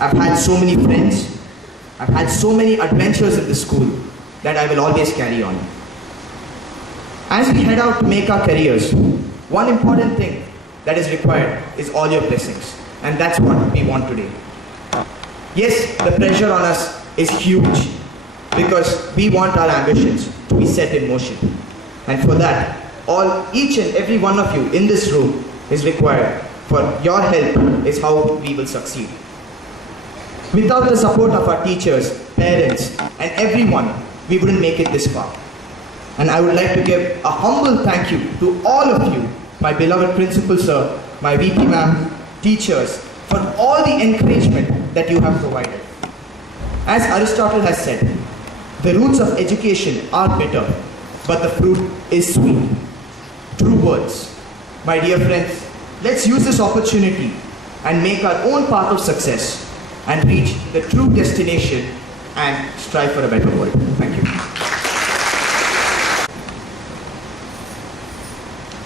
I've had so many friends, I've had so many adventures in this school that I will always carry on. As we head out to make our careers, one important thing that is required is all your blessings. And that's what we want today. Yes, the pressure on us is huge because we want our ambitions to be set in motion. And for that, each and every one of you in this room is required. For your help is how we will succeed. Without the support of our teachers, parents, and everyone, we wouldn't make it this far. And I would like to give a humble thank you to all of you, my beloved principal sir, my VP ma'am, teachers, for all the encouragement that you have provided. As Aristotle has said, the roots of education are bitter, but the fruit is sweet. True words. My dear friends, let's use this opportunity and make our own path of success and reach the true destination and strive for a better world. Thank you.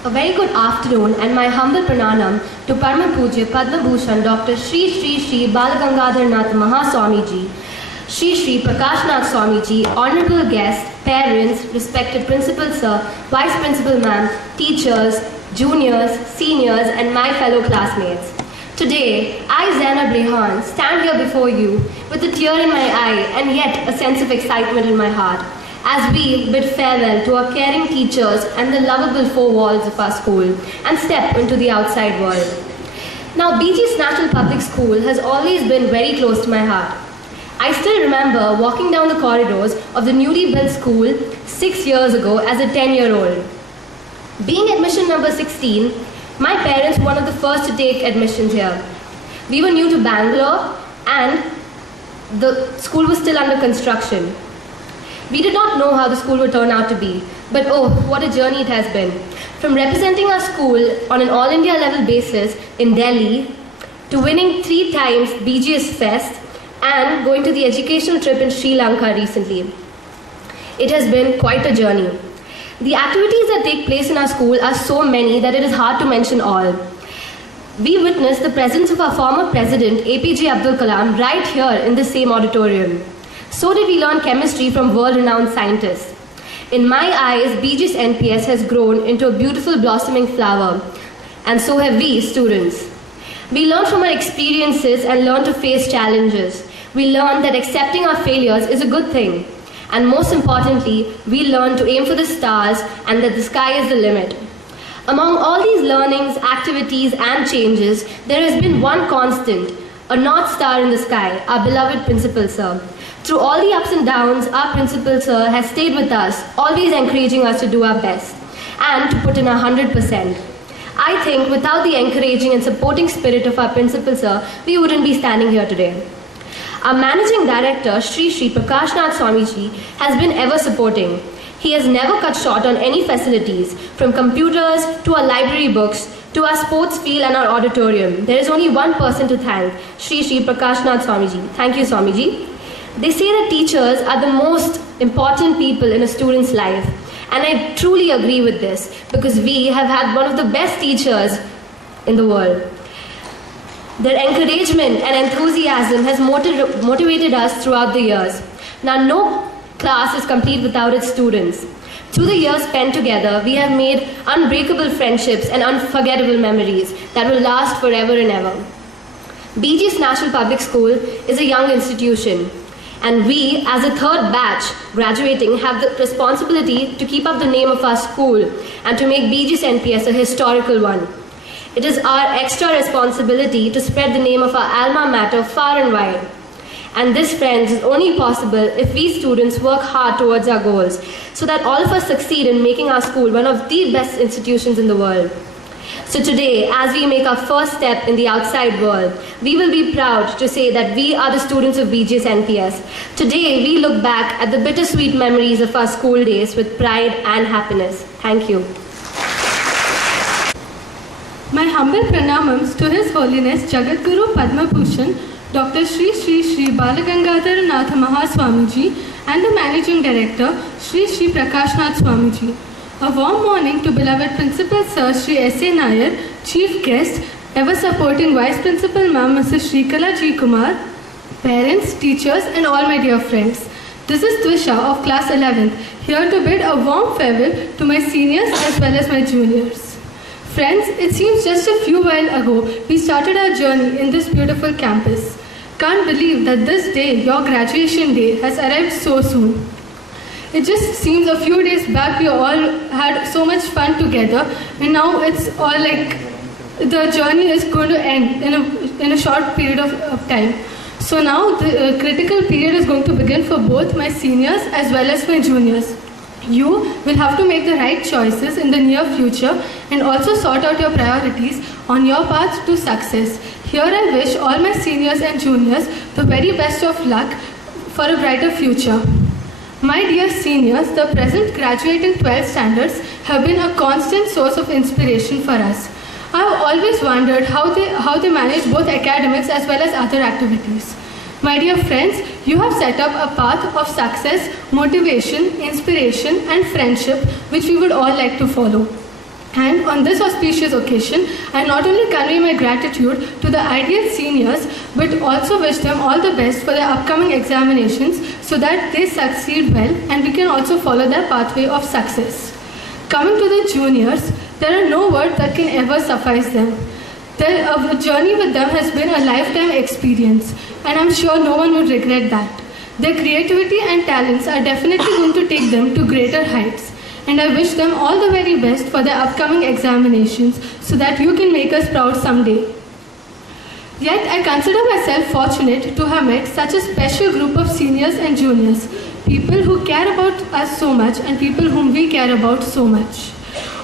A very good afternoon and my humble pranam to Parma Pujya Padma Bhushan Dr. Shri Shri Shri Balagangadhar Nath Mahaswamiji, Shri Shri Prakash Nath Swamiji, honorable guests, parents, respected principal sir, vice principal ma'am, teachers, juniors, seniors and my fellow classmates. Today, I, Zainab Rehan, stand here before you with a tear in my eye and yet a sense of excitement in my heart as we bid farewell to our caring teachers and the lovable four walls of our school and step into the outside world. Now, BG's National Public School has always been very close to my heart. I still remember walking down the corridors of the newly built school 6 years ago as a 10-year-old. Being admission number 16, my parents were one of the first to take admissions here. We were new to Bangalore and the school was still under construction. We did not know how the school would turn out to be, but oh, what a journey it has been. From representing our school on an all India level basis in Delhi, to winning 3 times BGS Fest and going to the educational trip in Sri Lanka recently. It has been quite a journey. The activities that take place in our school are so many that it is hard to mention all. We witnessed the presence of our former president, APJ Abdul Kalam, right here in the same auditorium. So did we learn chemistry from world-renowned scientists. In my eyes, BG's NPS has grown into a beautiful blossoming flower, and so have we, students. We learn from our experiences and learn to face challenges. We learn that accepting our failures is a good thing. And most importantly, we learn to aim for the stars and that the sky is the limit. Among all these learnings, activities, and changes, there has been one constant, a North Star in the sky, our beloved Principal Sir. Through all the ups and downs, our Principal Sir has stayed with us, always encouraging us to do our best and to put in 100%. I think without the encouraging and supporting spirit of our Principal Sir, we wouldn't be standing here today. Our Managing Director, Shri Shri Prakash Nath Swamiji, has been ever supporting. He has never cut short on any facilities, from computers to our library books, to our sports field and our auditorium. There is only one person to thank, Shri Shri Prakash Nath Swamiji. Thank you, Swamiji. They say that teachers are the most important people in a student's life. And I truly agree with this, because we have had one of the best teachers in the world. Their encouragement and enthusiasm has motivated us throughout the years. Now, no class is complete without its students. Through the years spent together, we have made unbreakable friendships and unforgettable memories that will last forever and ever. BG's National Public School is a young institution, and we, as a 3rd batch graduating, have the responsibility to keep up the name of our school and to make BG's NPS a historical one. It is our extra responsibility to spread the name of our alma mater far and wide. And this, friends, is only possible if we students work hard towards our goals, so that all of us succeed in making our school one of the best institutions in the world. So today, as we make our first step in the outside world, we will be proud to say that we are the students of BG's NPS. Today, we look back at the bittersweet memories of our school days with pride and happiness. Thank you. My humble pranamams to His Holiness Jagadguru Padma Bhushan, Dr. Shri Shri Shri Balagangadhar Nath Mahaswamiji and the Managing Director, Shri Shri Prakash Nath Swamiji. A warm morning to beloved Principal Sir Shri S.A. Nair, Chief Guest, ever supporting Vice Principal Ma'am Mrs. Shrikala G. Kumar, parents, teachers, and all my dear friends. This is Twisha of class 11th, here to bid a warm farewell to my seniors as well as my juniors. Friends, it seems just a few while ago we started our journey in this beautiful campus. Can't believe that this day, your graduation day, has arrived so soon. It just seems a few days back we all had so much fun together, and now it's all like the journey is going to end in a short period of time. So now the critical period is going to begin for both my seniors as well as my juniors. You will have to make the right choices in the near future and also sort out your priorities on your path to success. Here I wish all my seniors and juniors the very best of luck for a brighter future. My dear seniors, the present graduating 12th standards have been a constant source of inspiration for us. I have always wondered how they manage both academics as well as other activities. My dear friends, you have set up a path of success, motivation, inspiration, and friendship which we would all like to follow. And on this auspicious occasion, I not only convey my gratitude to the ideal seniors, but also wish them all the best for their upcoming examinations so that they succeed well and we can also follow their pathway of success. Coming to the juniors, there are no words that can ever suffice them. The journey with them has been a lifetime experience, and I'm sure no one would regret that. Their creativity and talents are definitely going to take them to greater heights, and I wish them all the very best for their upcoming examinations so that you can make us proud someday. Yet, I consider myself fortunate to have met such a special group of seniors and juniors, people who care about us so much and people whom we care about so much.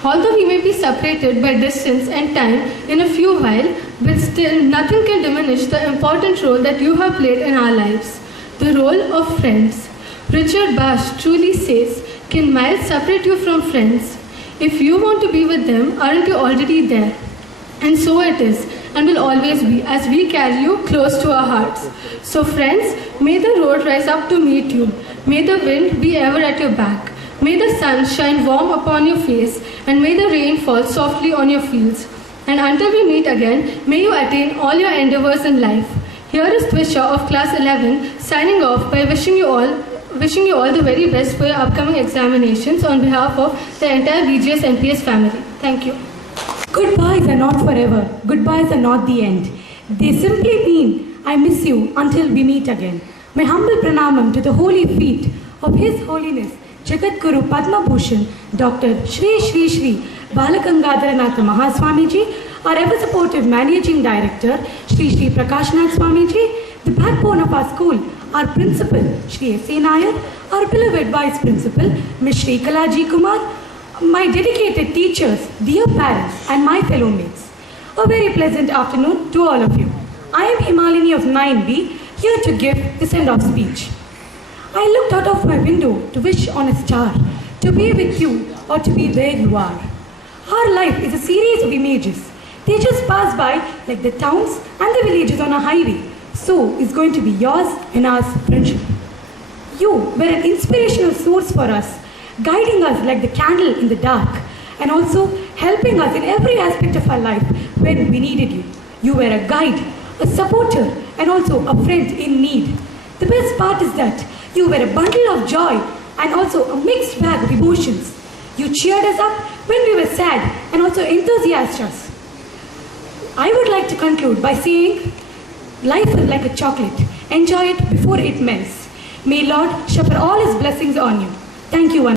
Although we may be separated by distance and time in a few while, but still nothing can diminish the important role that you have played in our lives, the role of friends. Richard Bach truly says, "Can miles separate you from friends? If you want to be with them, aren't you already there?" And so it is, and will always be, as we carry you close to our hearts. So friends, may the road rise up to meet you. May the wind be ever at your back. May the sun shine warm upon your face, and may the rain fall softly on your fields. And until we meet again, may you attain all your endeavors in life. Here is Twisha of class 11 signing off by wishing you all the very best for your upcoming examinations on behalf of the entire VGS NPS family. Thank you. Goodbyes are not forever. Goodbyes are not the end. They simply mean I miss you until we meet again. My humble pranamam to the holy feet of His Holiness Jagadguru Padma Bhushan Dr. Shri Shri Shri Balagangadhara Nath Mahaswamiji, our ever supportive Managing Director Shri Shri Prakashnath Swamiji, the backbone of our school, our principal Shri S.A. Nair, our beloved Vice Principal Ms. Shri Kalaji Kumar, my dedicated teachers, dear parents and my fellow mates. A very pleasant afternoon to all of you. I am Himalini of 9B, here to give the send-off speech. I looked out of my window to wish on a star, to be with you or to be where you are. Our life is a series of images. They just pass by like the towns and the villages on a highway. So is going to be yours and ours friendship. You were an inspirational source for us, guiding us like the candle in the dark, and also helping us in every aspect of our life when we needed you. You were a guide, a supporter, and also a friend in need. The best part is that you were a bundle of joy and also a mixed bag of emotions. You cheered us up when we were sad and also enthusiastic us. I would like to conclude by saying, life is like a chocolate. Enjoy it before it melts. May Lord shower all His blessings on you. Thank you.